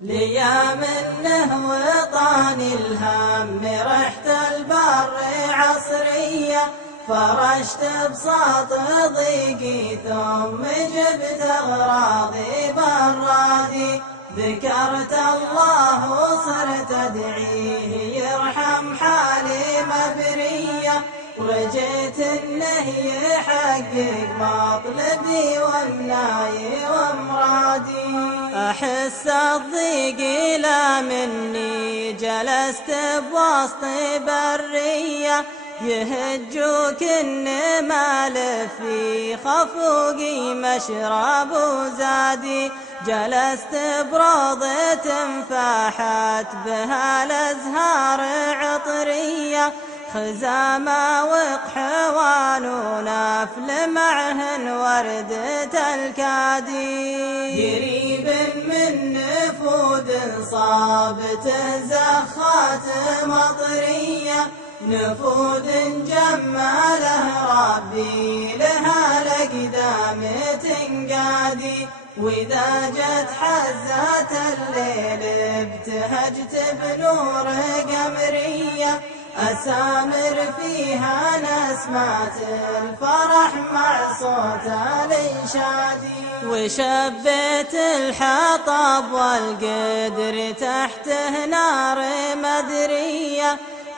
ليا منه وطاني الهم رحت البر عصرية، فرشت بساط ضيقي ثم جبت أغراضي برادي، ذكرت الله وصرت أدعيه يرحم حالي مبرية، ورجيت انه يحقق مطلبي وامناي وامرادي. احس الضيق لا مني جلست بوسط برية، يهجوك النمال في خفوقي مشرب وزادي، جلست بروضة فاحت بها الازهار عطرية، خزامة وقحوان ونفل معهن وردة الكادي، قريب من نفود صابته زخات مطرية، نفود جماله ربي لها الأقدام تنقادي، وإذا جت حزات الليل ابتهجت بنور قمرية، أسامر فيها نسمات الفرح مع صوت الإنشادي، وشبيت الحطب والقدر تحته نار مدرية،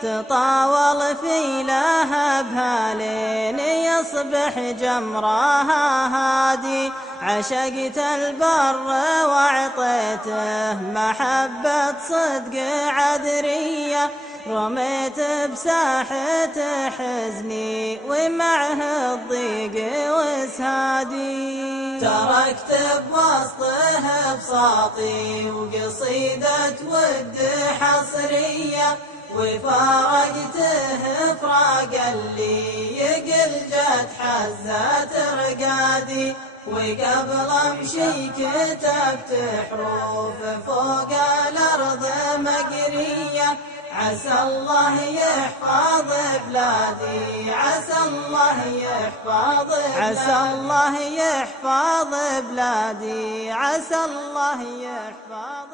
تطاول في لهبها لين يصبح جمرها هادي، عشقت البر واعطيته محبة صدق عذرية، رميت بساحة حزني ومعه الضيق واسهادي، تركت بوسطه بساطي وقصيدة ود حصرية، وفارقته فراق اللي يقل جت حزات رقادي، وقبل امشي كتبت حروف فوق الارض مقرية، عسى الله يحفظ بلادي، عسى الله يحفظ بلادي، عسى الله يحفظ بلادي، عسى الله يحفظ